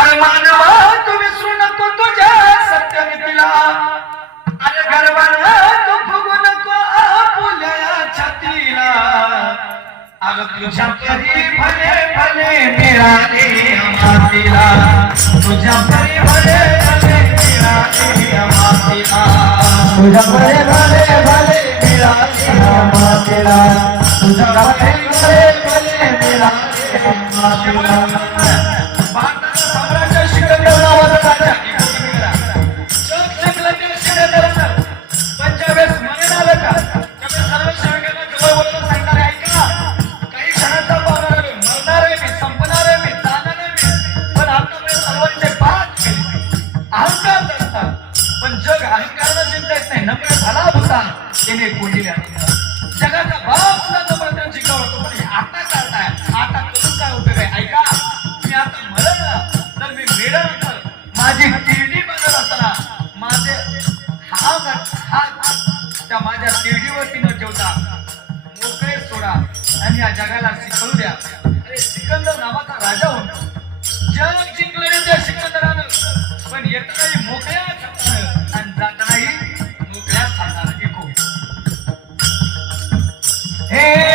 अरे मानवा तू विसरू नको तुझ्या सत्यनीतीला अरे गर्वाला तू फुगू नको आपुल्या छातीला. अरे तुझ्या परी भले भले मिळाले मातीला तुझ्या परी भले भले मिळाले मातीला तुझ्या बरे भले भले मिळाले मातेला तुझ्या बरे भले भले मिळाले मातेला अहंकार असतात पण जग अहंकारानं जिंकता नाही. नम्र झाला होता. त्याने कोणीले त्या माझ्या न ठेवता. मोकळे सोडा. आणि या जगाला शिकवू द्या. सिकंदर नावाचा राजा होतो. जग जिंकले त्या सिकंदरानं. पण मोकळ्या आणि मोकळ्या हे